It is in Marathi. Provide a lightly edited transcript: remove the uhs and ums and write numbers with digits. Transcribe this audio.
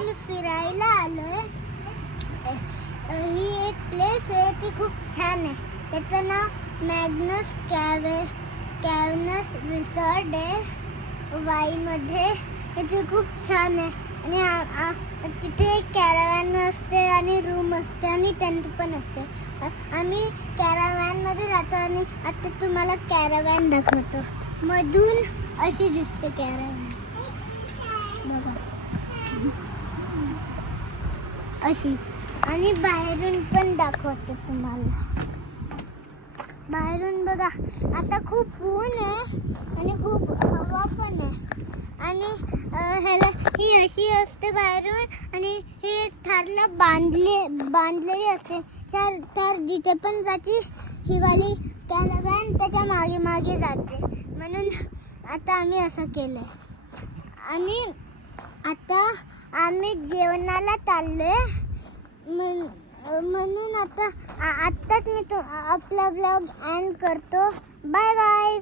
आम्ही फिरायला आलोय. ही एक प्लेस आहे, ती खूप छान आहे. त्याचं नाव मॅग्नस कॅव्हनस रिसॉर्ट आहे वाईमध्ये. ते खूप छान आहे आणि तिथे कॅरावॅन असते आणि रूम असते आणि टेंट पण असते. आम्ही कॅरावॅनमध्ये राहतो आणि आता तुम्हाला कॅरावॅन दाखवतो. मधून अशी दिसते कॅरावॅन बघा, अशी. आणि बाहेरून पण दाखवते तुम्हाला. बाहेरून बघा, आता खूप ऊन आहे आणि खूप हवा पण आहे. आणि ह्याला ही अशी असते बाहेरून आणि हे थारला बांधलेली असते. तर जिथे पण जाते ही वाली कॅरावॅन त्याच्या मागे मागे जाते. म्हणून आता आम्ही असं केलंय. आणि आता आम्ही जेवणाला चाललोय. म्हणून आत्ताच मी आपला व्लॉग एंड करतो. Bye bye.